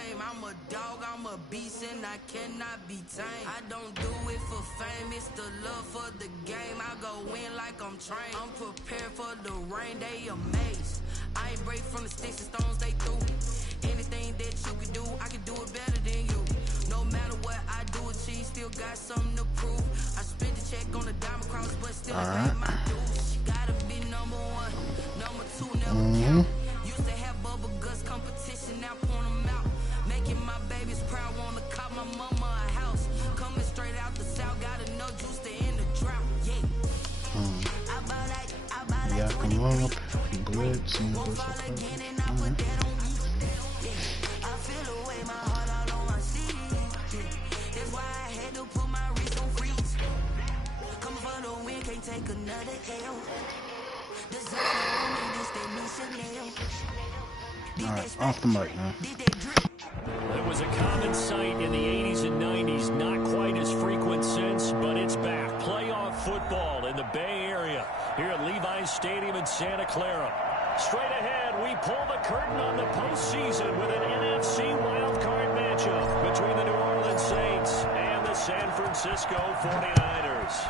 frame. I'm a dog, I'm a beast, and I cannot be tamed. I don't do it for fame, it's the love for the game. I go in like I'm trained. I'm prepared for the rain, they amazed. I ain't break from the sticks and stones they threw. Anything that you can do, I can do it better than you. No matter what I do, achieve, still got something to prove. I spent the check on the diamond cross, but still I paid my dues. Gotta be number one, number two never count. Used to have bubble guts competition, now point them out. Making my babies proud, wanna cop my mama a house. Coming straight out the south, got enough juice to end the drought. Yeah. I buy like 20 blitz and won't fall again, and I put that on me. Yeah. I feel away, my heart all on my sleeve. Yeah. That's why I had to put my wrist on freeze. Coming for the win, can't take another L. Deserve on me, this they new Chanel. Alright, off the mic now. It was a common sight in the 80s and 90s, not quite as frequent since, but it's back. Playoff football in the Bay Area here at Levi's Stadium in Santa Clara. Straight ahead, we pull the curtain on the postseason with an NFC wildcard matchup between the New Orleans Saints and the San Francisco 49ers.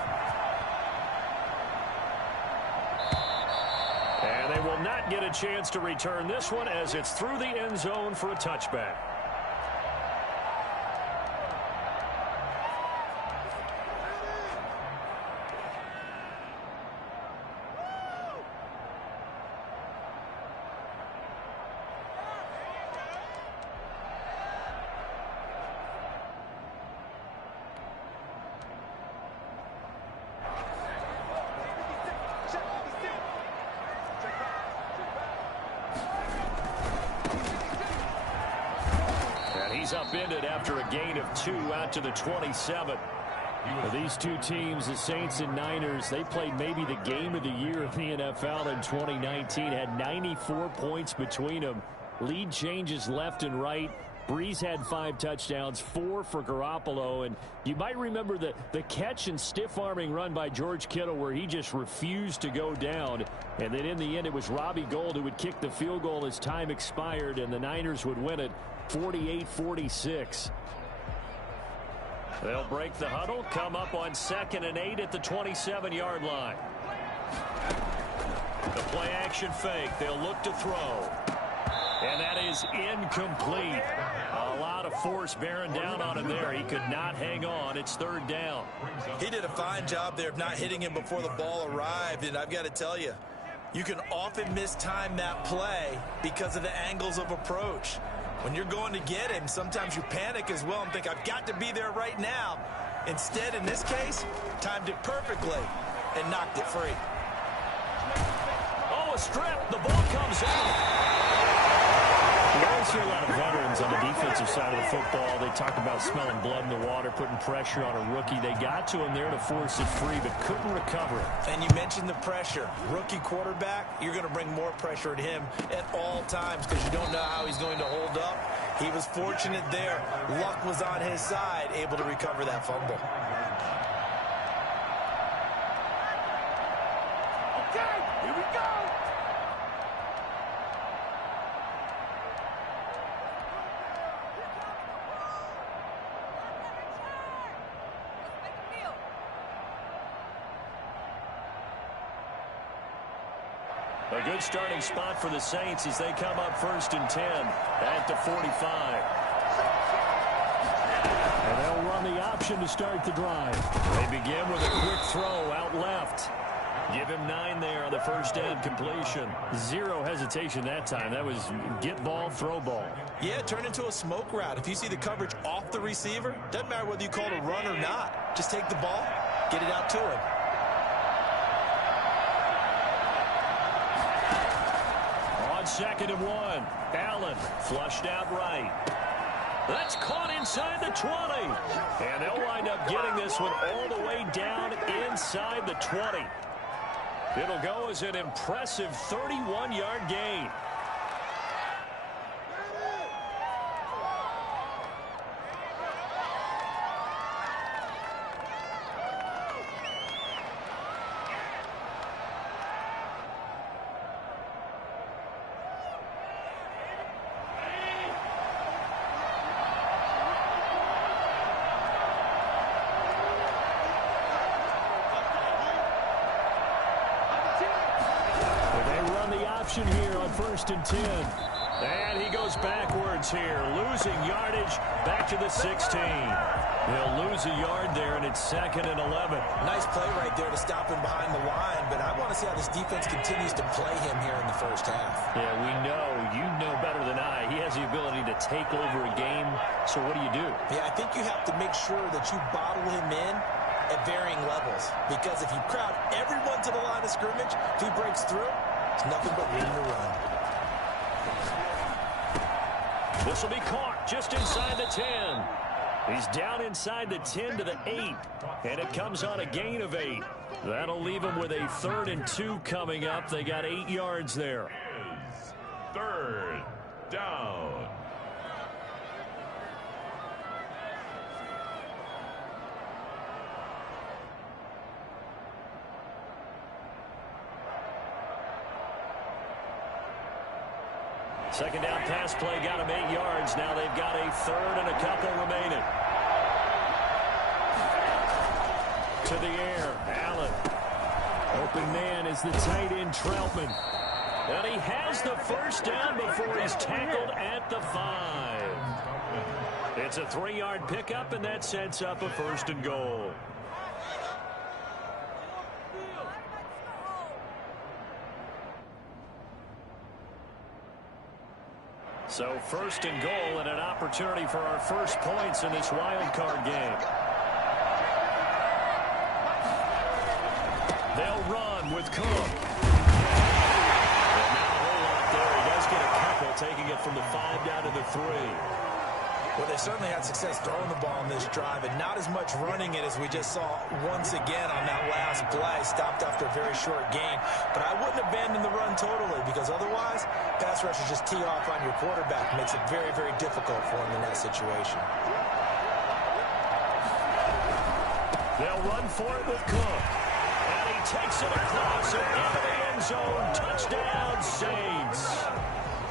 And they will not get a chance to return this one as it's through the end zone for a touchback. He's upended after a gain of 2 out to the 27. These two teams, the Saints and Niners, they played maybe the game of the year in the NFL in 2019. Had 94 points between them. Lead changes left and right. Breeze had 5 touchdowns, 4 for Garoppolo. And you might remember the catch and stiff-arming run by George Kittle where he just refused to go down. And then in the end, it was Robbie Gould who would kick the field goal as time expired, and the Niners would win it 48-46. They'll break the huddle, come up on 2nd and 8 at the 27-yard line. The play-action fake. They'll look to throw. And that is incomplete. A lot of force bearing down on him there. He could not hang on. It's 3rd down. He did a fine job there of not hitting him before the ball arrived. And I've got to tell you, you can often mistime that play because of the angles of approach. When you're going to get him, sometimes you panic as well and think, I've got to be there right now. Instead, in this case, timed it perfectly and knocked it free. Oh, a strip. The ball comes out. We always hear a lot of veterans on the defensive side of the football. They talk about smelling blood in the water, putting pressure on a rookie. They got to him there to force it free, but couldn't recover it. And you mentioned the pressure. Rookie quarterback, you're going to bring more pressure at him at all times because you don't know how he's going to hold up. He was fortunate there. Luck was on his side, able to recover that fumble. Okay, here we go. A good starting spot for the Saints as they come up 1st and 10 at the 45. And they'll run the option to start the drive. They begin with a quick throw out left. Give him 9 there on the first down completion. 0 hesitation that time. That was get ball, throw ball. Yeah, turn into a smoke route. If you see the coverage off the receiver, doesn't matter whether you call it a run or not. Just take the ball, get it out to him. On 2nd and 1, Allen flushed out right. That's caught inside the 20. And they'll wind up getting this one all the way down inside the 20. It'll go as an impressive 31-yard gain. option here on 1st and 10. And he goes backwards here, losing yardage back to the 16. He'll lose a yard there, and it's 2nd and 11. Nice play right there to stop him behind the line, but I want to see how this defense continues to play him here in the first half. Yeah, we know. You know better than I. He has the ability to take over a game, so what do you do? Yeah, I think you have to make sure that you bottle him in at varying levels, because if you crowd everyone to the line of scrimmage, if he breaks through, it's nothing but room to run. This will be caught just inside the 10. He's down inside the 10 to the 8, and it comes on a gain of 8. That'll leave him with a 3rd and 2 coming up. They got 8 yards there. 3rd down. Second down pass play got him 8 yards. Now they've got a 3rd and a couple remaining. To the air, Allen. Open man is the tight end, Troutman. And he has the first down before he's tackled at the 5. It's a 3-yard pickup, and that sets up a 1st and goal. So 1st and goal, and an opportunity for our first points in this wild card game. They'll run with Cook. And not a whole lot there. He does get a couple, taking it from the 5 down to the 3. Well, they certainly had success throwing the ball in this drive, and not as much running it as we just saw once again on that last play. Stopped after a very short gain. But I wouldn't abandon the run totally, because otherwise, pass rushers just tee off on your quarterback. Makes it very, very difficult for him in that situation. They'll run for it with Cook. And he takes it across and into the end zone. Touchdown, Saints.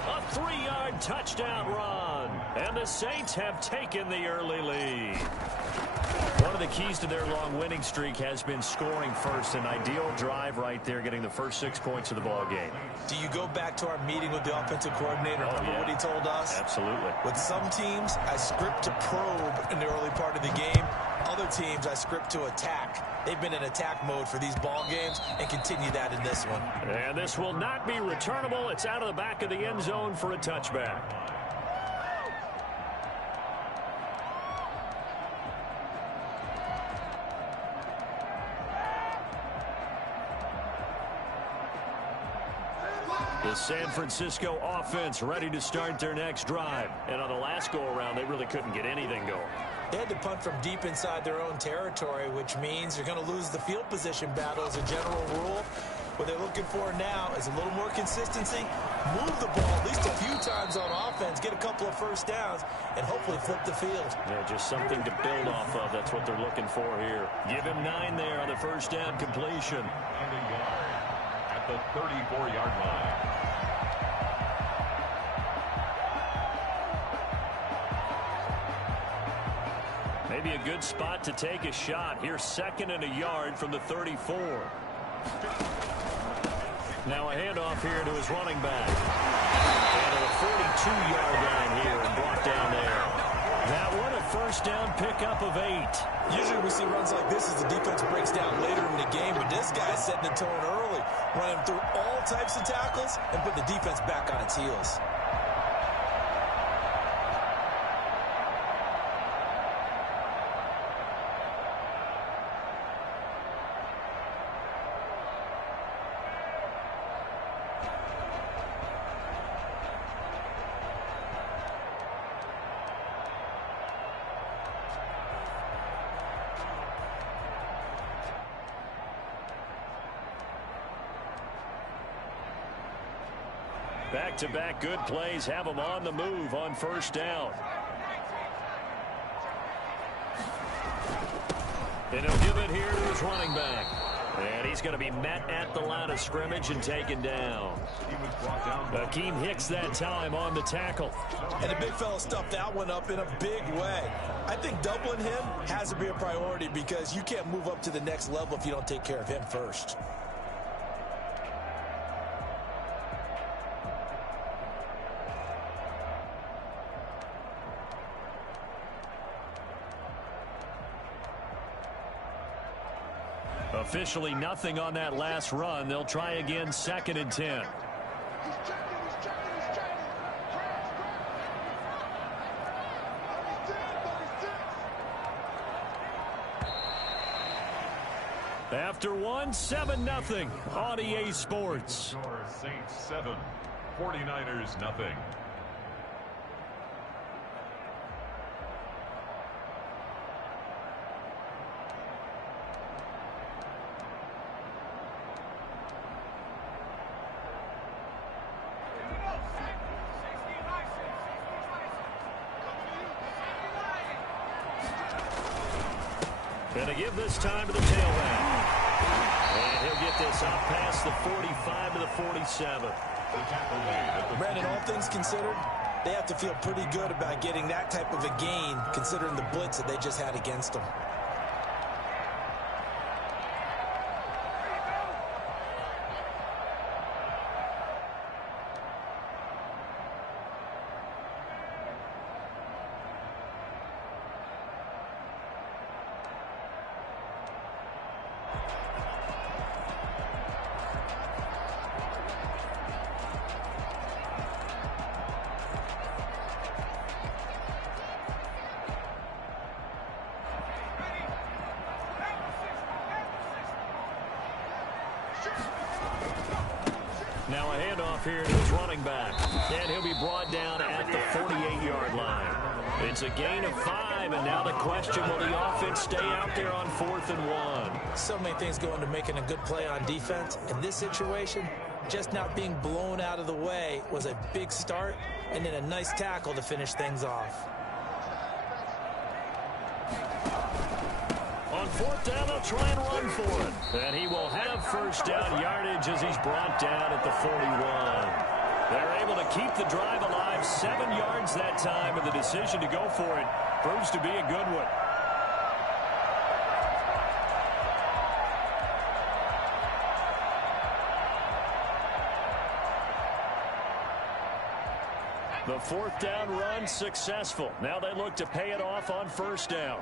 A 3-yard touchdown run. And the Saints have taken the early lead. One of the keys to their long winning streak has been scoring first. An ideal drive right there, getting the first 6 points of the ball game. Do you go back to our meeting with the offensive coordinator? Remember what he told us? Absolutely. With some teams, I script to probe in the early part of the game. Other teams, I script to attack. They've been in attack mode for these ball games and continue that in this one. And this will not be returnable. It's out of the back of the end zone for a touchback. The San Francisco offense ready to start their next drive. And on the last go-around, they really couldn't get anything going. They had to punt from deep inside their own territory, which means you're going to lose the field position battle as a general rule. What they're looking for now is a little more consistency, move the ball at least a few times on offense, get a couple of first downs, and hopefully flip the field. Yeah, just something to build off of. That's what they're looking for here. Give him 9 there on the first down completion. At the 34-yard line. Maybe a good spot to take a shot. Here's 2nd and a yard from the 34. Now a handoff here to his running back. And a 42-yard line here and brought down there. That one a first down pickup of 8. Usually we see runs like this as the defense breaks down later in the game, but this guy's setting the tone early, running through all types of tackles and put the defense back on its heels. Back-to-back good plays have him on the move on first down. And he'll give it here to his running back. And he's going to be met at the line of scrimmage and taken down. Akeem Hicks that time on the tackle. And the big fella stuffed that one up in a big way. I think doubling him has to be a priority because you can't move up to the next level if you don't take care of him first. Officially nothing on that last run. They'll try again 2nd and 10. After 7-0 on EA Sports. Saints 7, 49ers nothing. Gonna give this time to the tailback. And he'll get this out past the 45 to the 47. Brandon, all things considered, they have to feel pretty good about getting that type of a gain, considering the blitz that they just had against them. Now a handoff here to his running back. And he'll be brought down at the 48-yard line. It's a gain of 5, and now the question, will the offense stay out there on 4th and 1? So many things go into making a good play on defense. In this situation, just not being blown out of the way was a big start, and then a nice tackle to finish things off. On 4th down, they'll try and run for it. And he will have first down yardage as he's brought down at the 41. They're able to keep the drive alive, 7 yards that time, and the decision to go for it proves to be a good one. The 4th down run successful. Now they look to pay it off on 1st down.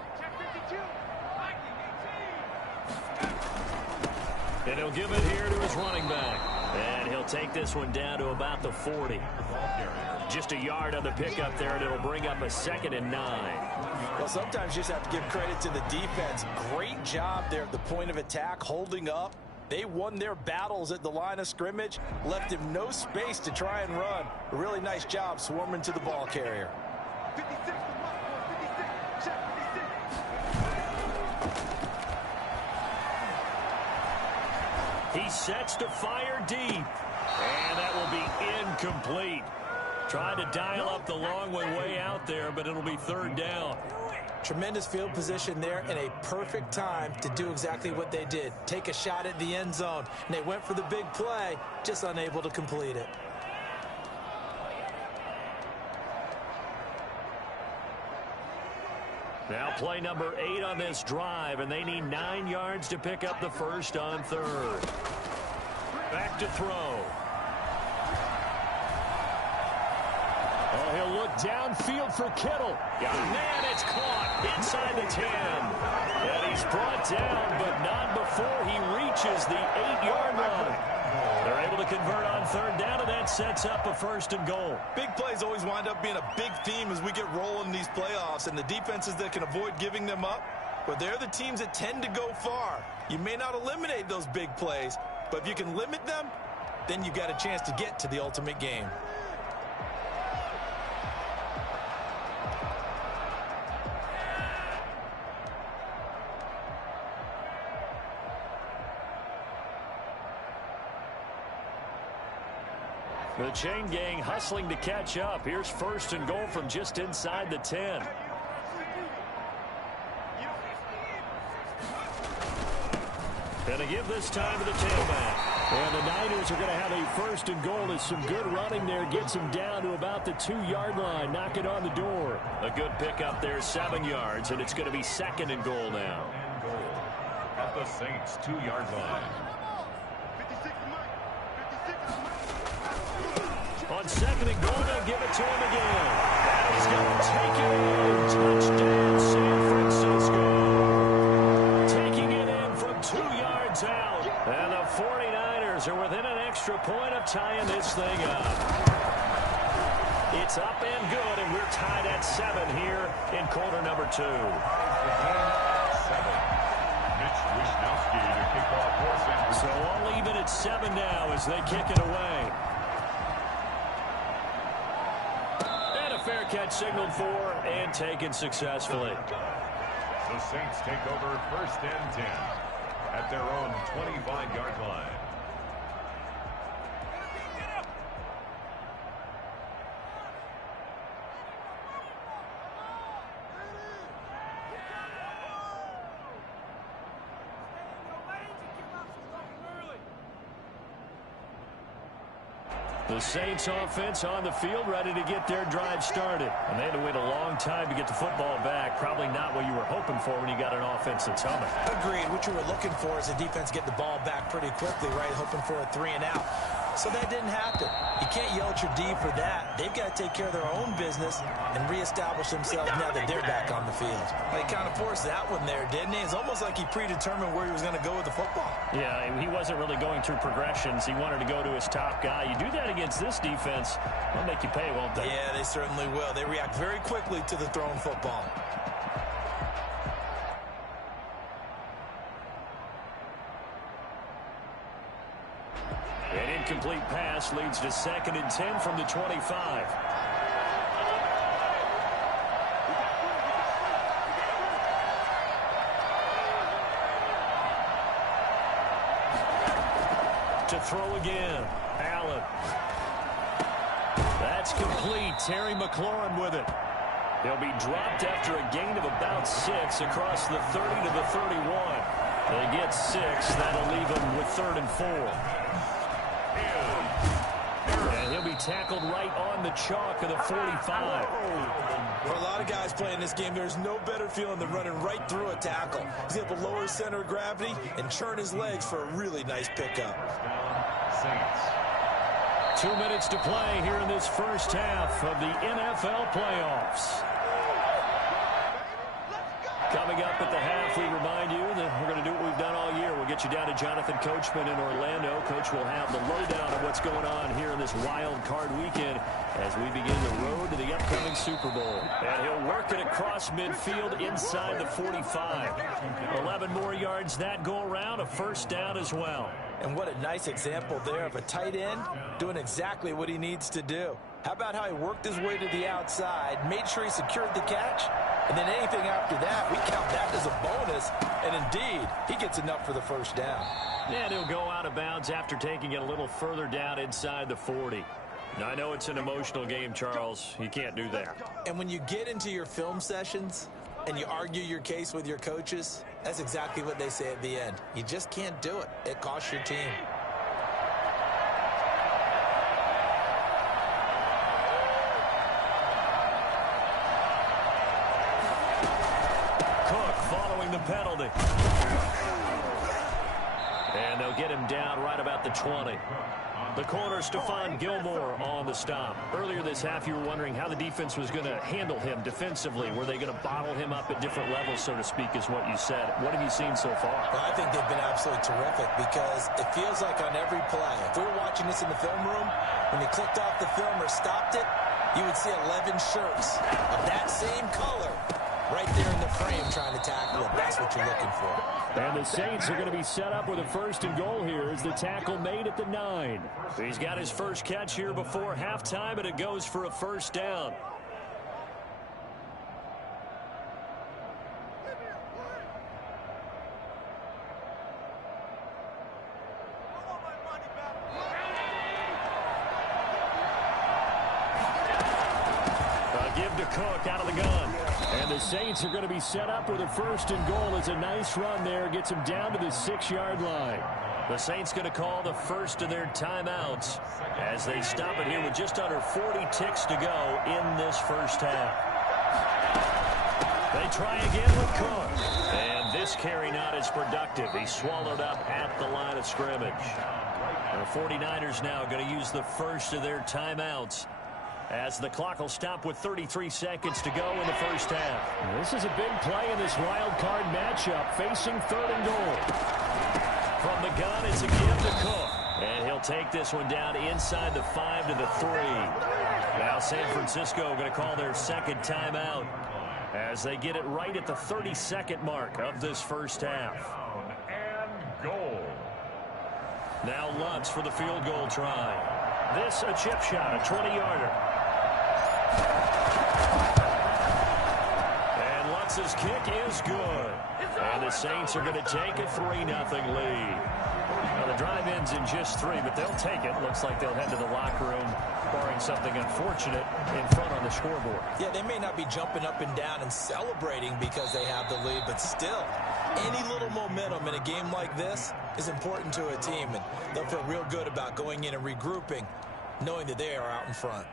And he'll give it here to his running back. And he'll take this one down to about the 40. Just a yard on the pickup there, and it'll bring up a 2nd and 9. Well, sometimes you just have to give credit to the defense. Great job there at the point of attack, holding up. They won their battles at the line of scrimmage, left him no space to try and run. A really nice job swarming to the ball carrier. He sets to fire deep. And that will be incomplete. Tried to dial up the long one way out there, but it'll be 3rd down. Tremendous field position there and a perfect time to do exactly what they did. Take a shot at the end zone. And they went for the big play, just unable to complete it. Now play number 8 on this drive, and they need 9 yards to pick up the first on 3rd. Back to throw. Oh, he'll look downfield for Kittle. Man, it's caught inside the 10. And he's brought down, but not before he reaches the 8-yard line. They're able to convert on 3rd down, and that sets up a 1st and goal. Big plays always wind up being a big theme as we get rolling in these playoffs, and the defenses that can avoid giving them up, well, they're the teams that tend to go far. You may not eliminate those big plays, but if you can limit them, then you've got a chance to get to the ultimate game. The chain gang hustling to catch up. Here's 1st and goal from just inside the 10. And to give this time to the tailback. And the Niners are going to have a 1st and goal as some good running there gets them down to about the 2-yard line. Knock it on the door. A good pickup there, 7 yards, and it's going to be 2nd and goal now. And goal at the Saints' 2-yard line. On 2nd and goal, they'll give it to him again. And he's going to take it in. Touchdown, San Francisco. Taking it in from 2 yards Saints are within an extra point of tying this thing up. It's up and good, and we're tied at 7 here in quarter number 2. 7. Mitch Wisnowski to kick off for San So all even at 7 now as they kick it away. And a fair catch signaled for and taken successfully. The Saints take over 1st and 10 at their own 25-yard line. The Saints offense on the field ready to get their drive started. And they had to wait a long time to get the football back. Probably not what you were hoping for when you got an offense that's humming. Agreed. What you were looking for is a defense get the ball back pretty quickly, right? Hoping for a 3 and out. So that didn't happen. You can't yell at your D for that. They've got to take care of their own business and reestablish themselves now that they're back on the field. They kind of forced that one there, didn't he? It's almost like he predetermined where he was going to go with the football. Yeah, he wasn't really going through progressions. He wanted to go to his top guy. You do that against this defense, they'll make you pay, won't they? Yeah, they certainly will. They react very quickly to the thrown football. An incomplete pass leads to 2nd and 10 from the 25. To throw again. Allen. That's complete. Terry McLaurin with it. He'll be dropped after a gain of about 6 across the 30 to the 31. They get 6. That'll leave them with 3rd and 4. And he'll be tackled right on the chalk of the 45. For a lot of guys playing this game, there's no better feeling than running right through a tackle. He's able to lower his center of gravity and churn his legs for a really nice pickup. Saints. 2 minutes to play here in this first half of the NFL playoffs. Coming up at the half, we remind you that we're going to do what we've done all year. We'll get you down to Jonathan Coachman in Orlando. Coach will have the lowdown of what's going on here in this wild card weekend as we begin the road to the upcoming Super Bowl. And he'll work it across midfield inside the 45. 11 more yards that go around, a first down as well. And what a nice example there of a tight end doing exactly what he needs to do. How about how he worked his way to the outside, made sure he secured the catch, and then anything after that, we count that as a bonus. And indeed, he gets enough for the first down. And he'll go out of bounds after taking it a little further down inside the 40. Now, I know it's an emotional game, Charles. You can't do that. And when you get into your film sessions and you argue your case with your coaches, that's exactly what they say at the end. You just can't do it. It costs your team. Cook following the penalty. And they'll get him down right about the 20. The corner, Stephon Gilmore, on the stop. Earlier this half, you were wondering how the defense was going to handle him defensively. Were they going to bottle him up at different levels, so to speak, is what you said. What have you seen so far? Well, I think they've been absolutely terrific because it feels like on every play, if we were watching this in the film room, when you clicked off the film or stopped it, you would see 11 shirts of that same color right there in the frame trying to tackle it. That's what you're looking for. And the Saints are going to be set up with a 1st and goal here as the tackle made at the 9. He's got his first catch here before halftime, and it goes for a first down. Give to Cook out of the gun. And the Saints are going to be set up with a 1st and goal. It's a nice run there. Gets him down to the 6-yard line. The Saints going to call the first of their timeouts as they stop it here with just under 40 ticks to go in this first half. They try again with Cook. And this carry not as productive. He's swallowed up at the line of scrimmage. The 49ers now going to use the first of their timeouts as the clock will stop with 33 seconds to go in the first half. This is a big play in this wild card matchup, facing 3rd and goal. From the gun, it's a give to Cook. And he'll take this one down inside the 5 to the 3. Now San Francisco going to call their second timeout as they get it right at the 32nd mark of this first half. And goal. Now Lutz for the field goal try. This a chip shot, a 20-yarder. And Lutz's kick is good. And the Saints are going to take a 3-0 lead. Now the drive ends in just 3, but they'll take it. Looks like they'll head to the locker room, barring something unfortunate, in front on the scoreboard. Yeah, they may not be jumping up and down and celebrating because they have the lead, but still, any little momentum in a game like this is important to a team, and they'll feel real good about going in and regrouping, knowing that they are out in front.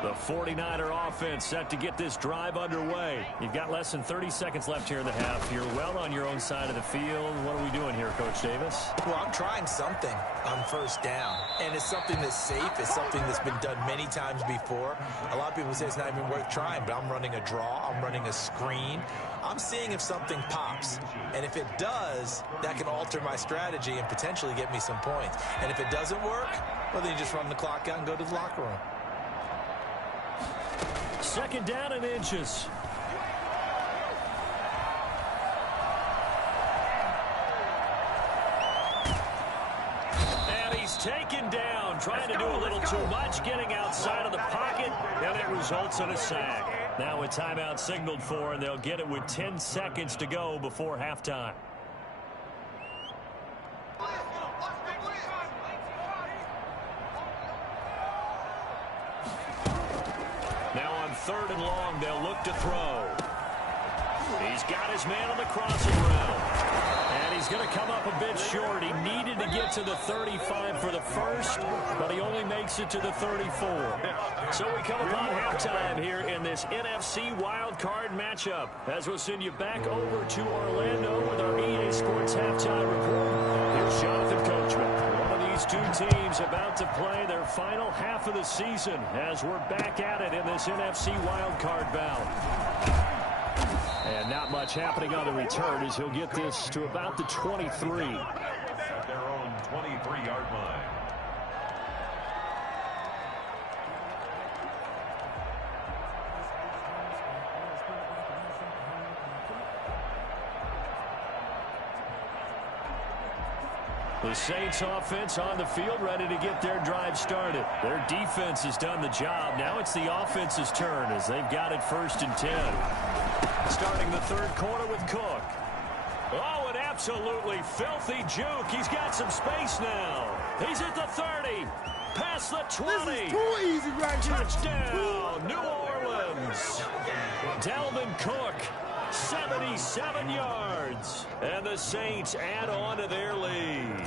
The 49er offense set to get this drive underway. You've got less than 30 seconds left here in the half. You're well on your own side of the field. What are we doing here, Coach Davis? Well, I'm trying something on first down, and it's something that's safe. It's something that's been done many times before. A lot of people say it's not even worth trying, but I'm running a draw. I'm running a screen. I'm seeing if something pops, and if it does, that can alter my strategy and potentially get me some points. And if it doesn't work, well, then you just run the clock out and go to the locker room. Second down in inches. And he's taken down, trying to do a little too much, getting outside of the pocket, and it results in a sack. Now a timeout signaled for, and they'll get it with 10 seconds to go before halftime. Now on 3rd and long, they'll look to throw. He's got his man on the crossing route. And he's going to come up a bit short. He needed to get to the 35 for the first, but he only makes it to the 34. So we come upon halftime here in this NFC wildcard matchup. As we'll send you back over to Orlando with our EA Sports halftime report. Here's Jonathan Coachman. These two teams about to play their final half of the season as we're back at it in this NFC wildcard bout. And not much happening on the return as he'll get this to about the 23. At their own 23-yard line. The Saints offense on the field ready to get their drive started. Their defense has done the job. Now it's the offense's turn as they've got it 1st and 10. Starting the 3rd quarter with Cook. Oh, an absolutely filthy juke. He's got some space now. He's at the 30. Past the 20. This is too easy right here. Touchdown, New Orleans. Dalvin Cook. 77 yards. And the Saints add on to their lead.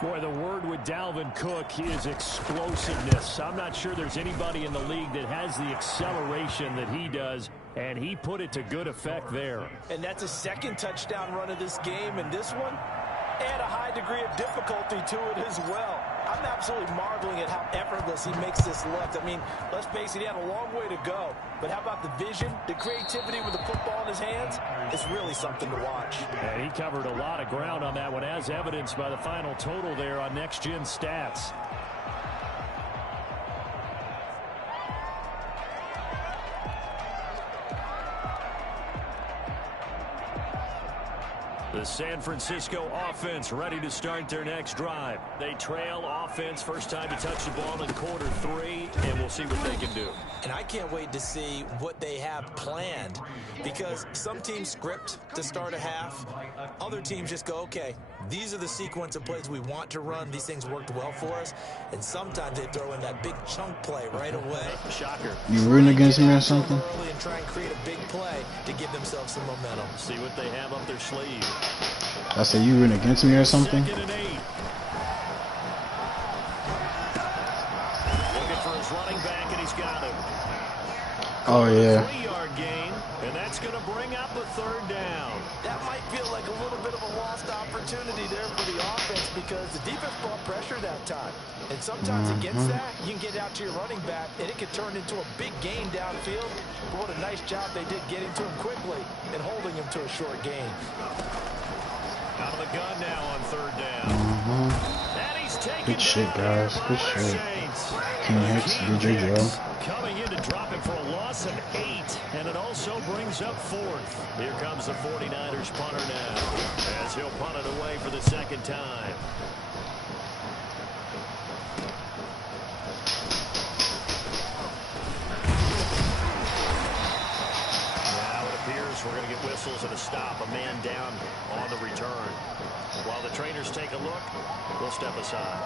Boy, the word with Dalvin Cook is explosiveness. I'm not sure there's anybody in the league that has the acceleration that he does, and he put it to good effect there. And that's a second touchdown run of this game, and this one, add a high degree of difficulty to it as well. I'm absolutely marveling at how effortless he makes this look. I mean, let's face it, he had a long way to go. But how about the vision, the creativity with the football in his hands? It's really something to watch. And he covered a lot of ground on that one, as evidenced by the final total there on Next Gen Stats. The San Francisco offense ready to start their next drive. They trail offense, first time to touch the ball in quarter 3, and we'll see what they can do. And I can't wait to see what they have planned, because some teams script to start a half. Other teams just go, okay, these are the sequence of plays we want to run. These things worked well for us. And sometimes they throw in that big chunk play right away. Shocker. You rooting against me or something? Early and try and create a big play to give themselves some momentum. See what they have up their sleeve. I said, you rooting against me or something? 2nd and 8. Looking for his running back, and he's got him. Oh, yeah. 3-yard gain, and that's going to bring up a 3rd down. That might feel like a little bit of a lost opportunity there for the offense, because because the defense brought pressure that time. And sometimes against that, you can get out to your running back, and it can turn into a big gain downfield. But what a nice job they did getting to him quickly and holding him to a short gain. Out of the gun now on third down. And he's taken Good shit, guys. Good shit. King Hicks did your job. Coming in to drop him for a loss of 8, and it also brings up 4th. Here comes the 49ers punter now, as he'll punt it away for the second time. Now it appears we're going to get whistles and a stop, a man down on the return. While the trainers take a look, we'll step aside.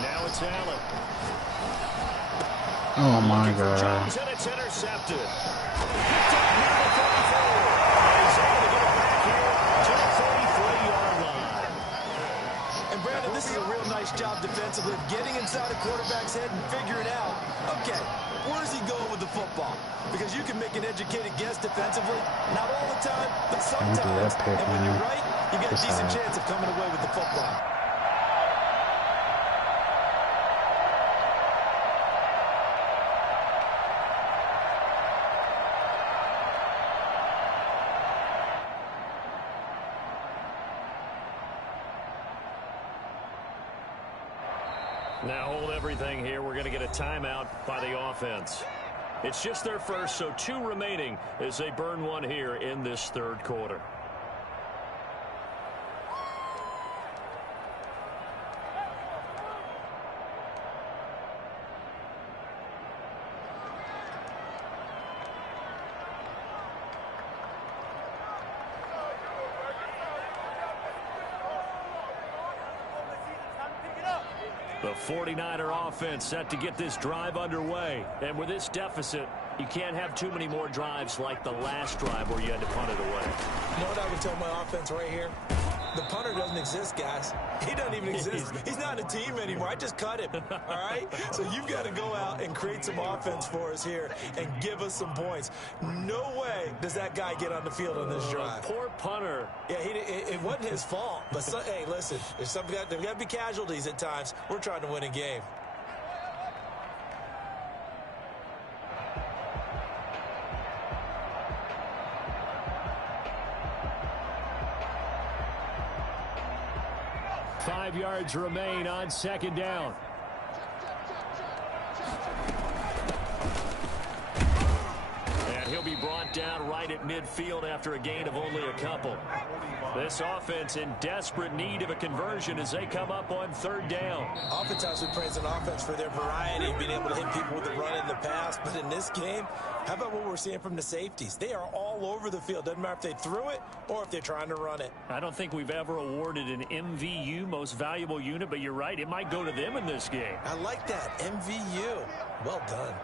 Now it's Allen. Oh my God. Jones, and it's intercepted. Picked up near the 34. And he's able to get it back here to the 33-yard line. And Brandon, this is a real nice job defensively of getting inside a quarterback's head and figuring out, okay, where's he going with the football? Because you can make an educated guess defensively, not all the time, but sometimes. And when you're right, you got a decent chance of coming away with the football. Now hold everything here. We're going to get a timeout by the offense. It's just their first, so 2 remaining as they burn one here in this third quarter. The 49er offense set to get this drive underway. And with this deficit, you can't have too many more drives like the last drive where you had to punt it away. You know what I would tell my offense right here? The punter doesn't exist, guys. He doesn't even exist. He's not a team anymore. I just cut him, all right? So you've got to go out and create some offense for us here and give us some points. No way does that guy get on the field on this drive. Poor punter. Yeah, it wasn't his fault. But, hey, listen, there's got to be casualties at times. We're trying to win a game. Five yards remain on second down. And he'll be brought down right at midfield after a gain of only a couple. This offense in desperate need of a conversion as they come up on third down. Oftentimes we praise an offense for their variety of being able to hit people with the run in the pass. But in this game, how about what we're seeing from the safeties? They are all over the field. Doesn't matter if they threw it or if they're trying to run it. I don't think we've ever awarded an MVU, most valuable unit, but you're right. It might go to them in this game. I like that. MVU. Well done.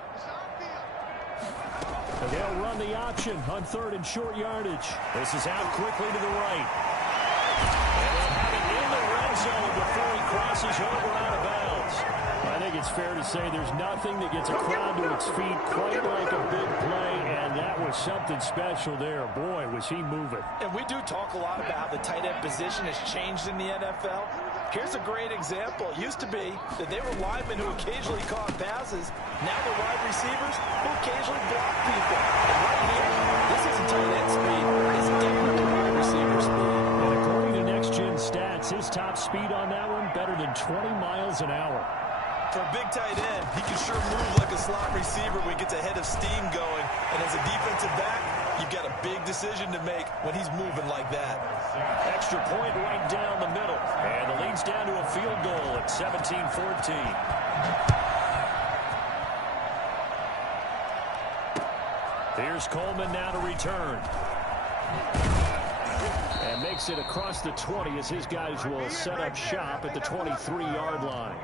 They'll run the option on third and short yardage. This is out quickly to the right. And they'll have it in the red zone before he crosses over out of bounds. I think it's fair to say there's nothing that gets a crowd to its feet quite like a big play, and that was something special there. Boy, was he moving. And we do talk a lot about how the tight end position has changed in the NFL. Here's a great example. It used to be that they were linemen who occasionally caught passes. Now they're wide receivers who occasionally block people. And right here, this isn't tight end speed. It's different than wide receiver speed. And according to Next Gen Stats, his top speed on that one better than 20 miles an hour. For a big tight end, he can sure move like a slot receiver when he gets a head of steam going. And as a defensive back, you've got a big decision to make when he's moving like that. Extra point right down the middle. And the lead's down to a field goal at 17-14. Here's Coleman now to return. And makes it across the 20 as his guys will set up shop at the 23-yard line.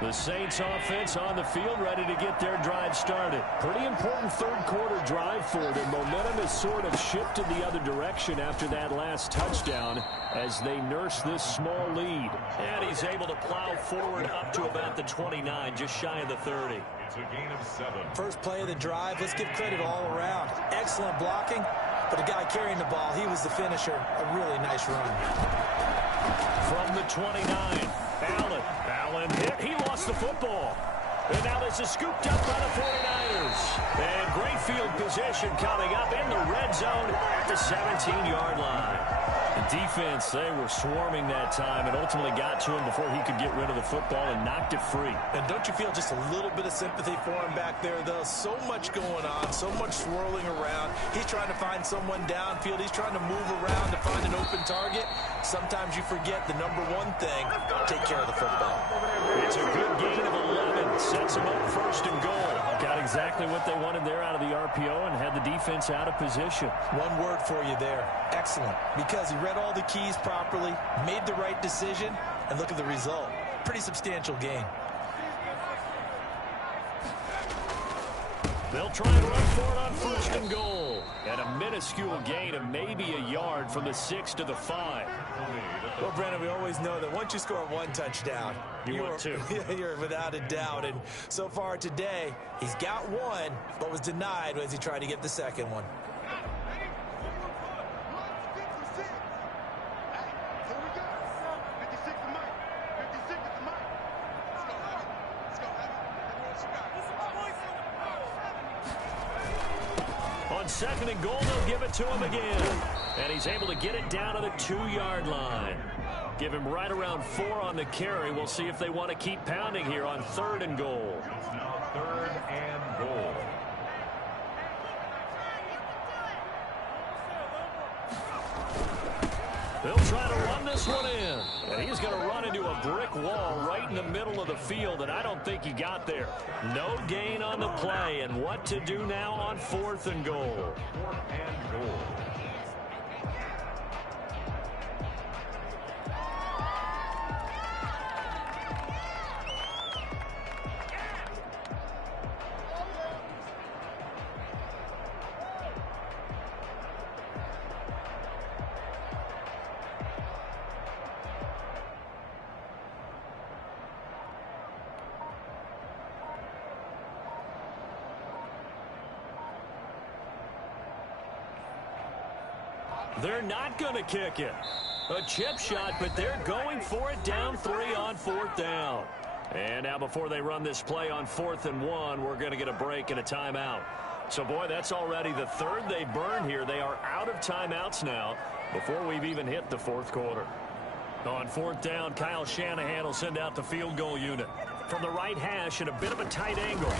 The Saints offense on the field, ready to get their drive started. Pretty important third quarter drive for them. Momentum has sort of shifted the other direction after that last touchdown as they nurse this small lead. And he's able to plow forward up to about the 29, just shy of the 30. It's a gain of 7. First play of the drive, let's give credit all around. Excellent blocking, but the guy carrying the ball, he was the finisher. A really nice run. From the 29, Allen hit. He lost the football. And now this is scooped up by the 49ers. And great field position coming up in the red zone at the 17-yard line. The defense, they were swarming that time and ultimately got to him before he could get rid of the football and knocked it free. And don't you feel just a little bit of sympathy for him back there, though? So much going on, so much swirling around. He's trying to find someone downfield. He's trying to move around to find an open target. Sometimes you forget the number one thing, take care of the football. It's a good gain of 11. Sets them up first and goal. Got exactly what they wanted there out of the RPO and had the defense out of position. One word for you there. Excellent. Because he read all the keys properly, made the right decision, and look at the result. Pretty substantial gain. They'll try and run for it on first and goal. And a minuscule gain of maybe a yard from the 6 to the 5. Well, Brandon, we always know that once you score one touchdown, you're without a doubt. And so far today, he's got one, but was denied as he tried to get the second one. Second and goal, they'll give it to him again. And he's able to get it down to the 2-yard line. Give him right around 4 on the carry. We'll see if they want to keep pounding here on third and goal. It's now third and goal. They'll try to run this one in. And he's going to run into a brick wall right in the middle of the field, and I don't think he got there. No gain on the play, and what to do now on fourth and goal. 4th and goal. They're not going to kick it. A chip shot, but they're going for it down 3 on 4th down. And now before they run this play on 4th and 1, we're going to get a break and a timeout. So, boy, that's already the third they burned here. They are out of timeouts now before we've even hit the 4th quarter. On 4th down, Kyle Shanahan will send out the field goal unit. From the right hash at a bit of a tight angle.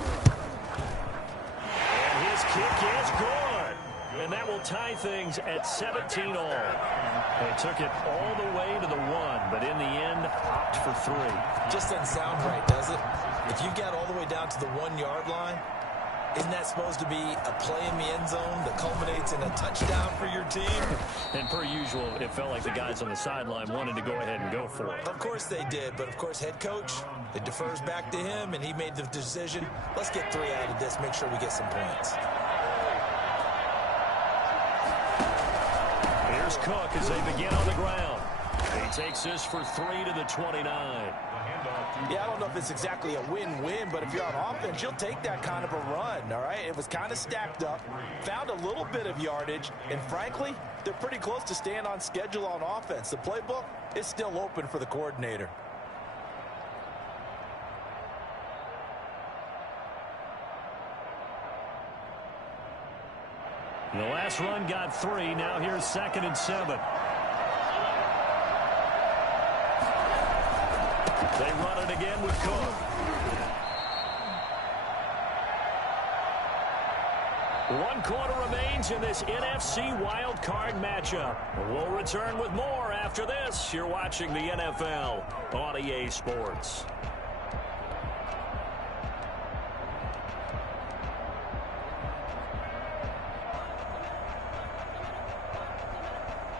And his kick is good. And that will tie things at 17 all. They took it all the way to the 1, but in the end, opt for 3. Just doesn't sound right, does it? If you get all the way down to the 1-yard line, isn't that supposed to be a play in the end zone that culminates in a touchdown for your team? And per usual, it felt like the guys on the sideline wanted to go ahead and go for it. Of course they did, but of course head coach, it defers back to him, and he made the decision. Let's get 3 out of this, make sure we get some points. Here's Cook as they begin on the ground. He takes this for 3 to the 29. Yeah, I don't know if it's exactly a win-win, but if you're on offense, you'll take that kind of a run, all right? It was kind of stacked up, found a little bit of yardage, and frankly, they're pretty close to staying on schedule on offense. The playbook is still open for the coordinator. The last run got 3. Now here's 2nd and 7. They run it again with Cook. 1 quarter remains in this NFC wild card matchup. We'll return with more after this. You're watching the NFL on EA Sports.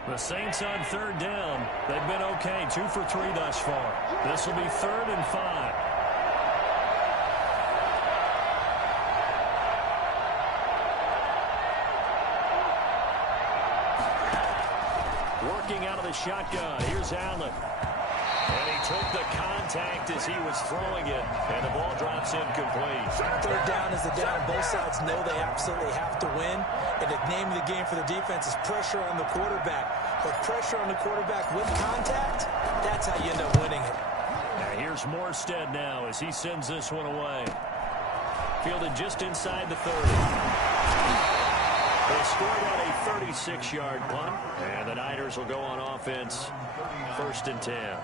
The Saints on 3rd down. They've been okay. 2 for 3 thus far. This will be 3rd and 5. Working out of the shotgun. Here's Allen. And he took the contact as he was throwing it. And the ball drops incomplete. Third down is the down. Both sides know they absolutely have to win. And the name of the game for the defense is pressure on the quarterback. But pressure on the quarterback with contact, that's how you end up winning it. Now here's Morstead now as he sends this one away. Fielded just inside the 30. They scored on a 36-yard punt, and the Niners will go on offense, 1st and 10.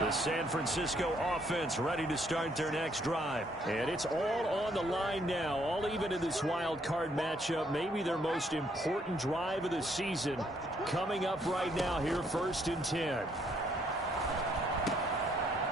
The San Francisco offense ready to start their next drive. And it's all on the line now, all even in this wild card matchup. Maybe their most important drive of the season coming up right now here, 1st and 10.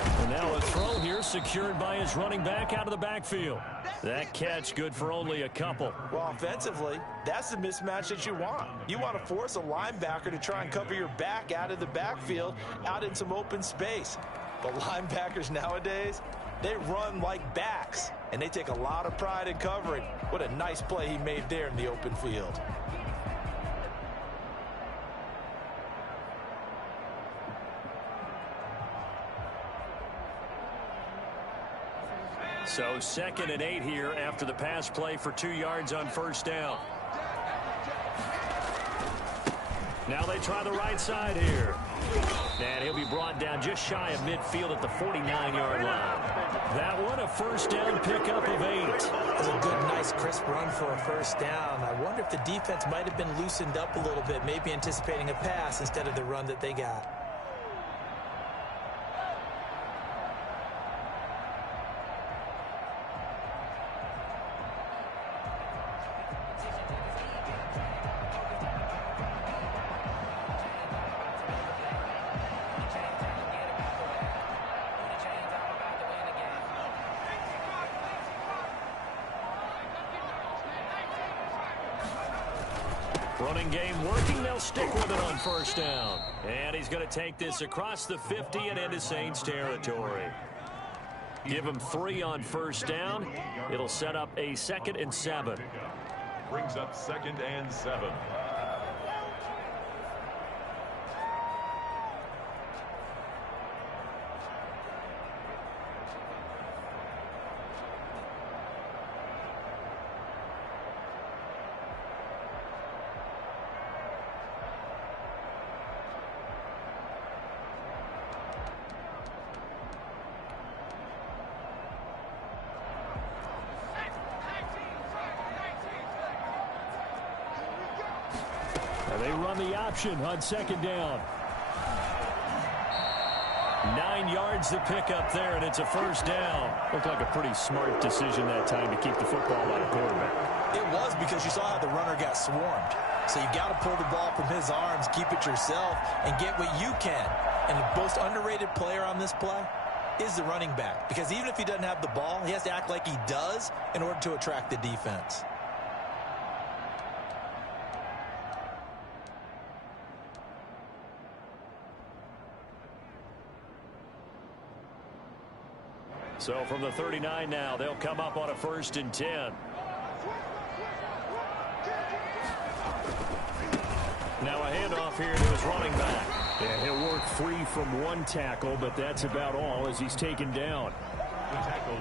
And now a throw here secured by his running back out of the backfield. That catch good for only a couple. Well, offensively, that's the mismatch that you want. You want to force a linebacker to try and cover your back out of the backfield, out in some open space. But linebackers nowadays, they run like backs, and they take a lot of pride in covering. What a nice play he made there in the open field. So 2nd and 8 here after the pass play for 2 yards on 1st down. Now they try the right side here. And he'll be brought down just shy of midfield at the 49-yard line. That one a 1st down pickup of 8. That's a good, nice, crisp run for a 1st down. I wonder if the defense might have been loosened up a little bit, maybe anticipating a pass instead of the run that they got. Running game working. They'll stick with it on 1st down. And he's going to take this across the 50 and into Saints territory. Give him 3 on 1st down. It'll set up a 2nd and 7. Brings up 2nd and 7. They run the option on 2nd down. 9 yards to pick up there, and it's a 1st down. Looked like a pretty smart decision that time to keep the football out of quarterback. It was, because you saw how the runner got swarmed. So you've got to pull the ball from his arms, keep it yourself, and get what you can. And the most underrated player on this play is the running back. Because even if he doesn't have the ball, he has to act like he does in order to attract the defense. So from the 39 now, they'll come up on a 1st and 10. Now a handoff here to his running back. And he'll work free from 1 tackle, but that's about all as he's taken down.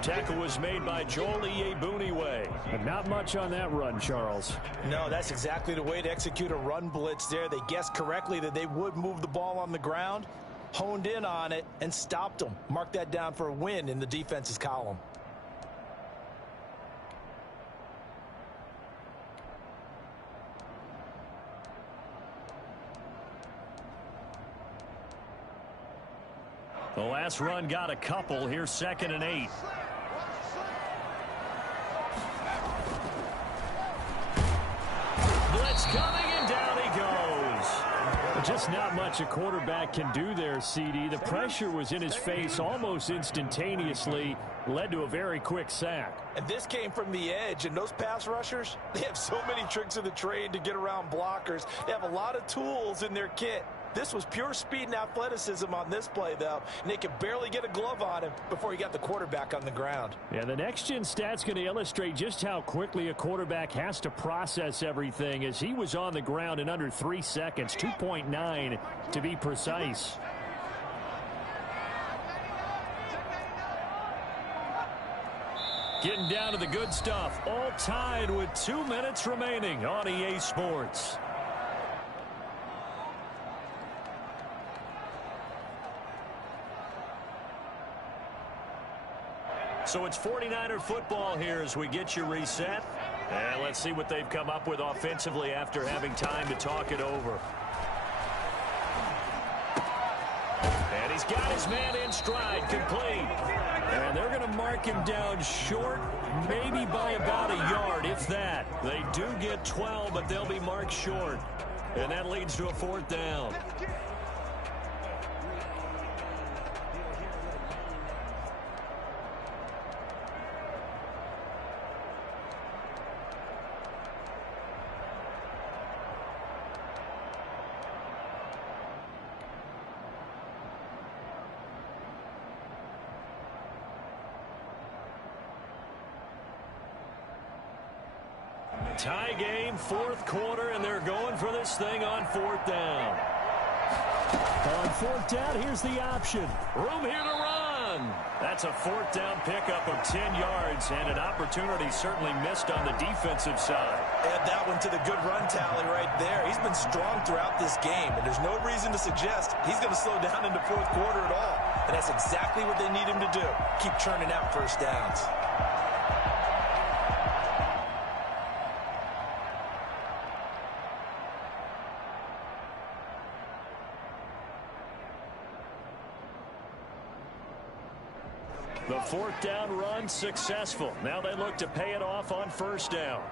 Tackle was made by Joel Iyiegbuniwe. But not much on that run, Charles. No, that's exactly the way to execute a run blitz there. They guessed correctly that they would move the ball on the ground, honed in on it, and stopped them. Mark that down for a win in the defense's column. The last run got a couple. Here's 2nd and 8. Blitz coming, and down he goes. Just not much a quarterback can do there, CD. The pressure was in his face almost instantaneously, led to a very quick sack. And this came from the edge, and those pass rushers, they have so many tricks of the trade to get around blockers. They have a lot of tools in their kit. This was pure speed and athleticism on this play, though. And they could barely get a glove on him before he got the quarterback on the ground. Yeah, the next-gen stat's going to illustrate just how quickly a quarterback has to process everything, as he was on the ground in under 3 seconds, 2.9 to be precise. Getting down to the good stuff, all tied with 2 minutes remaining on EA Sports. So it's 49er football here as we get you reset. And let's see what they've come up with offensively after having time to talk it over. And he's got his man in stride, complete. And they're going to mark him down short, maybe by about a yard, if that. They do get 12, but they'll be marked short. And that leads to a 4th down. Tie game, 4th quarter, and they're going for this thing on 4th down. On 4th down, here's the option. Room here to run. That's a 4th down pickup of 10 yards, and an opportunity certainly missed on the defensive side. Add that one to the good run tally right there. He's been strong throughout this game, and there's no reason to suggest he's going to slow down into 4th quarter at all. And that's exactly what they need him to do. Keep churning out 1st downs. The 4th down run successful. Now they look to pay it off on 1st down.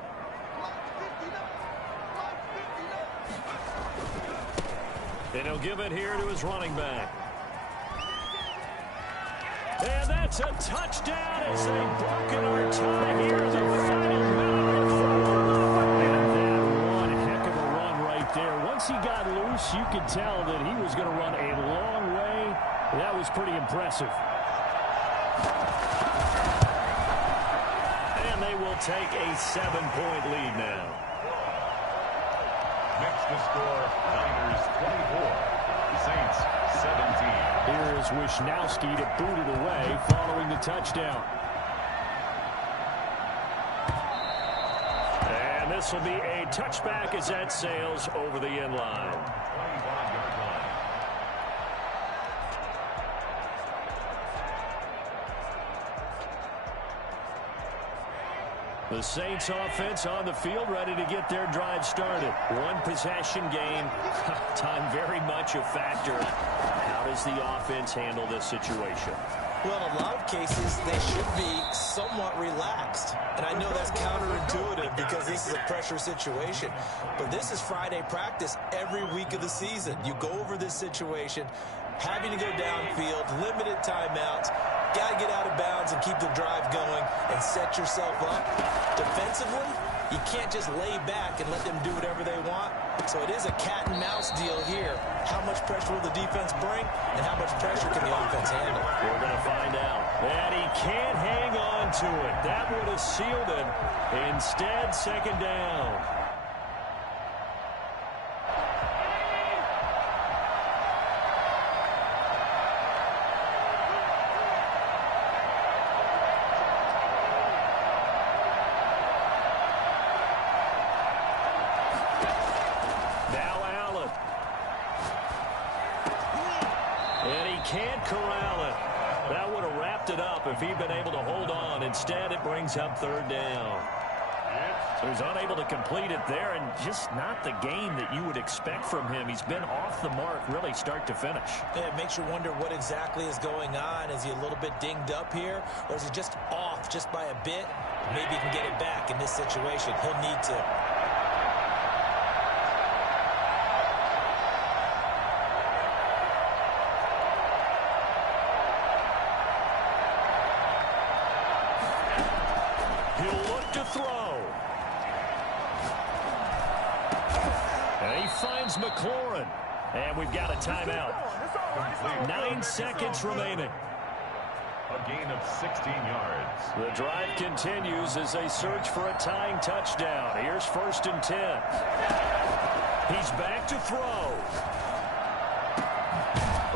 And he'll give it here to his running back. And that's a touchdown as they've broken our tie here in the final minute of football. And that one heck of a run right there. Once he got loose, you could tell that he was going to run a long way. That was pretty impressive. And they will take a 7-point lead now. Next to score, Niners 24, Saints 17. Here is Wisnowski to boot it away following the touchdown. And this will be a touchback as that sails over the end line. 25-yard line. The Saints offense on the field, ready to get their drive started. One possession game. Time very much a factor. How does the offense handle this situation? Well, in a lot of cases, they should be somewhat relaxed. And I know that's counterintuitive because this is a pressure situation. But this is Friday practice every week of the season. You go over this situation, having to go downfield, limited timeouts, got to get out of bounds and keep the drive going and set yourself up. Defensively, you can't just lay back and let them do whatever they want. So it is a cat and mouse deal here. How much pressure will the defense bring and how much pressure can the offense handle? We're going to find out. And he can't hang on to it. That would have sealed it. Instead, 2nd down. Can't corral it. That would have wrapped it up if he'd been able to hold on. Instead, it brings up 3rd down. So he's unable to complete it there, and just not the game that you would expect from him. He's been off the mark really start to finish. Yeah, it makes you wonder what exactly is going on. Is he a little bit dinged up here, or is he just off just by a bit? Maybe he can get it back in this situation. He'll need to. He'll look to throw. And he finds McLaurin. And we've got a timeout. 9 seconds remaining. A gain of 16 yards. The drive continues as they search for a tying touchdown. Here's 1st and 10. He's back to throw.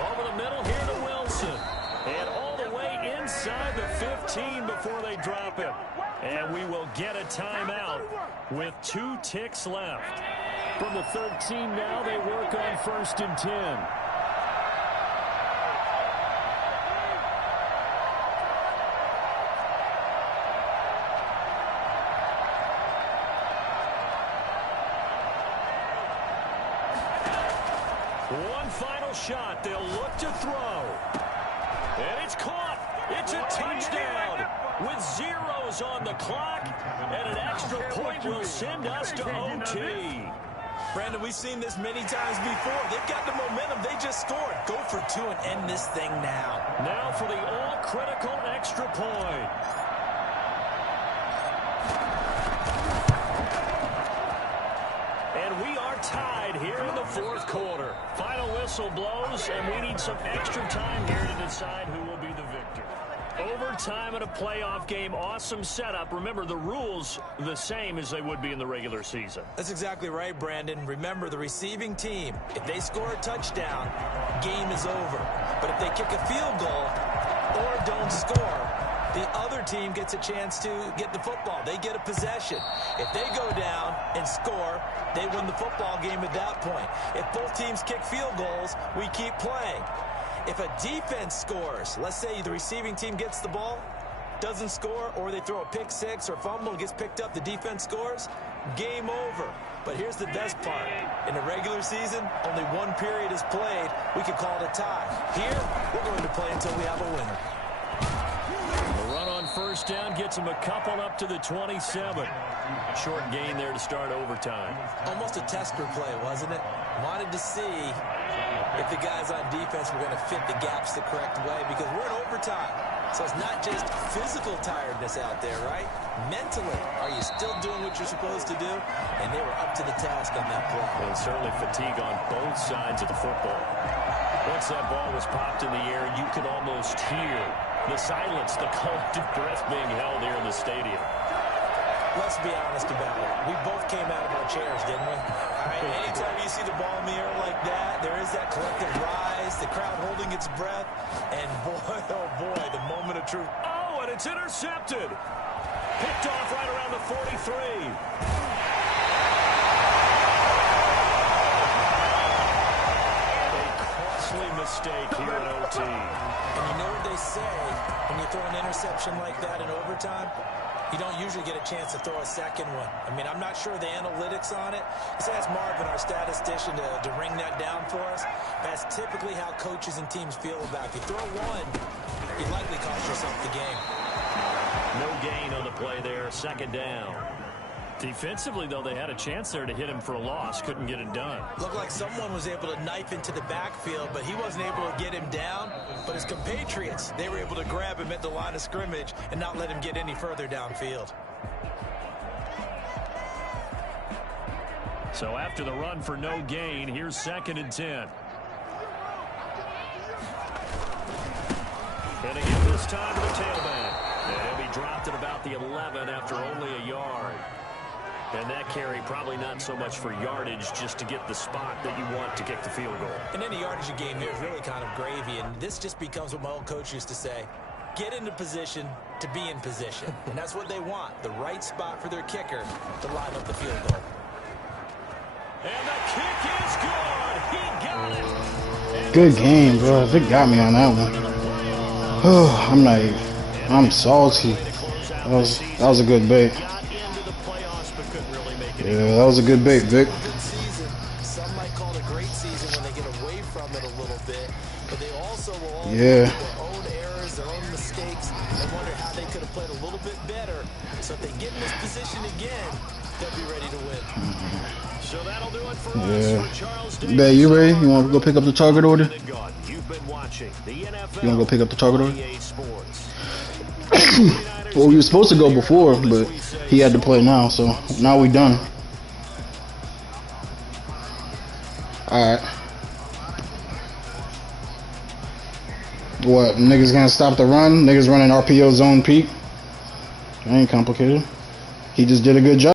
Over the middle here to Wilson. And all the way inside the 15 before they drop him. And we will get a timeout with 2 ticks left. From the 13 now, they work on 1st and 10. One final shot. They'll look to throw. And it's caught. It's a touchdown with zeros on the clock. And an extra point will send us to OT. Brandon, we've seen this many times before. They've got the momentum. They just scored. Go for 2 and end this thing now. Now for the all-critical extra point. And we are tied here in the 4th quarter. Final whistle blows, and we need some extra time here to decide who will be the victor. Overtime in a playoff game, awesome setup. Remember, the rules the same as they would be in the regular season. That's exactly right, Brandon. Remember, the receiving team, if they score a touchdown, game is over. But if they kick a field goal or don't score, the other team gets a chance to get the football. They get a possession. If they go down and score, they win the football game at that point. If both teams kick field goals, we keep playing. If a defense scores, let's say the receiving team gets the ball, doesn't score, or they throw a pick six or fumble, gets picked up, the defense scores, game over. But here's the best part. In the regular season, only one period is played. We could call it a tie. Here, we're going to play until we have a winner. The run on 1st down gets them a couple up to the 27. Short gain there to start overtime. Almost a tester play, wasn't it? Wanted to see if the guys on defense were going to fit the gaps the correct way, because we're in overtime. So it's not just physical tiredness out there, right? Mentally, are you still doing what you're supposed to do? And they were up to the task on that play. And certainly fatigue on both sides of the football. Once that ball was popped in the air, you could almost hear the silence, the collective breath being held here in the stadium. Let's be honest about it. We both came out of our chairs, didn't we? Anytime you see the ball in the air like that, there is that collective rise, the crowd holding its breath, and boy, oh boy, the moment of truth. Oh, and it's intercepted. Picked off right around the 43. A costly mistake here in OT. And you know what they say when you throw an interception like that in overtime? You don't usually get a chance to throw a second one. I mean, I'm not sure the analytics on it. Let's ask Marvin, our statistician, to ring that down for us. That's typically how coaches and teams feel about it. If you throw one, you likely cost yourself the game. No gain on the play there, 2nd down. Defensively, though, they had a chance there to hit him for a loss. Couldn't get it done. Looked like someone was able to knife into the backfield, but he wasn't able to get him down. But his compatriots, they were able to grab him at the line of scrimmage and not let him get any further downfield. So after the run for no gain, here's 2nd and 10. And again this time to the tailback. And he'll be dropped at about the 11 after only a yard. And that carry probably not so much for yardage, just to get the spot that you want to kick the field goal. And any yardage game here is really kind of gravy, and this just becomes what my old coach used to say. Get into position to be in position. And that's what they want, the right spot for their kicker to line up the field goal. And the kick is good. He got it. Good game, bro. They got me on that one. Oh, I'm salty. That was a good bait. Yeah, that was a good bait, Vic. Some might call it a great season when they get away from it a little bit, but they also will all yeah. their own errors, their own mistakes, and wonder how they could have played a little bit better. So if they get in this position again, they'll be ready to win. So that'll do it for us. For Charles Davis. Babe, you ready? You want to go pick up the target order? You've been watching the NFL. You want to go pick up the target order? Well, we were supposed to go before, but he had to play now, so now we done. Alright. What, niggas gonna stop the run? Niggas running RPO zone peak? That ain't complicated. He just did a good job.